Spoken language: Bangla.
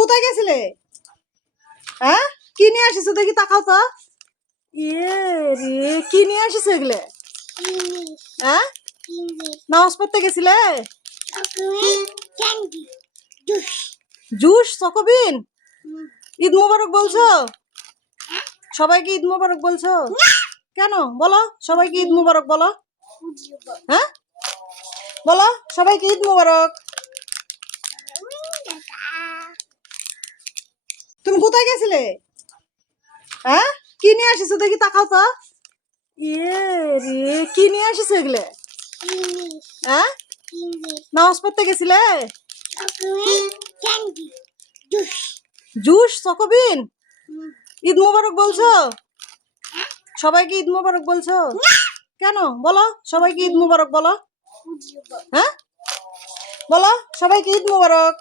কোথায় গেছিলে? হ্যাঁ, কি নিয়ে আসিছো দেখি, তাকাও তো। ইয়ে রে, কি নিয়ে আসিছো এগুলো? হ্যাঁ, নামাজ পড়তে গেছিলে? জুস, চকোবিন। ঈদ মোবারক বলছো? সবাইকে ঈদ মোবারক বলছো? কেন বলো, সবাইকে ঈদ মোবারক বলো। হ্যাঁ, বলো সবাইকে ঈদ মোবারক। তুমি কোথায় গেছিলে? হ্যাঁ, কি নিয়ে আসিছো দেখি, তাকাও তো। ইয়ে রে, কি নিয়ে আসিছো এগুলো? হ্যাঁ, নামাজ পড়তে গেছিলে? জুস, চকোবিন। ঈদ মোবারক বলছো? সবাইকে ঈদ মোবারক বলছো? কেন বলো, সবাইকে ঈদ মোবারক বলো। হ্যাঁ, বলো সবাইকে ঈদ মোবারক।